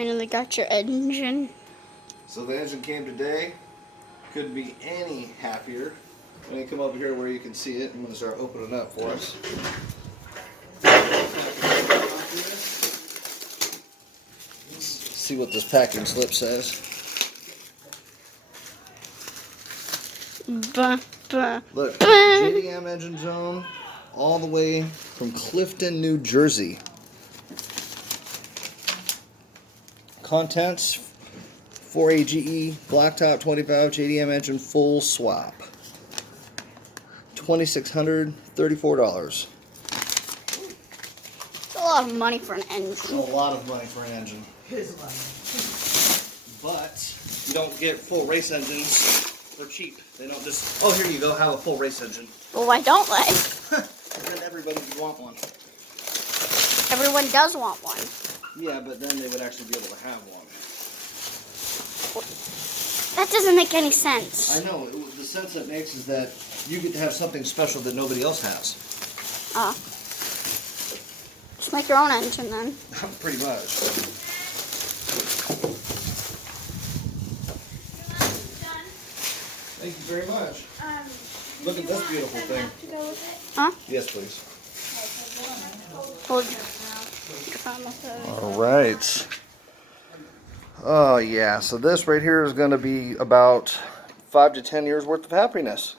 Finally got your engine. So the engine came today. Couldn't be any happier. I'm going to come over here where you can see it. I'm going to start opening up for us. Let's see what this packing slip says. Look, JDM Engine Zone, all the way from Clifton, New Jersey. Contents: 4AGE, blacktop 20 valve, JDM engine full swap. $2,634. It's a lot of money for an engine. It's a lot of money for an engine. But you don't get full race engines for cheap. They don't just, oh, here you go, have a full race engine. Well, why don't they? Then everybody would want one. Everyone does want one. Yeah, but then they would actually be able to have one. That doesn't make any sense. I know. The sense it makes is that you get to have something special that nobody else has. Oh. Just make your own engine then. Pretty much. Thank you very much. Look at this beautiful thing. Huh? Yes, please. Hold. All right. Oh yeah, so this right here is going to be about 5 to 10 years worth of happiness.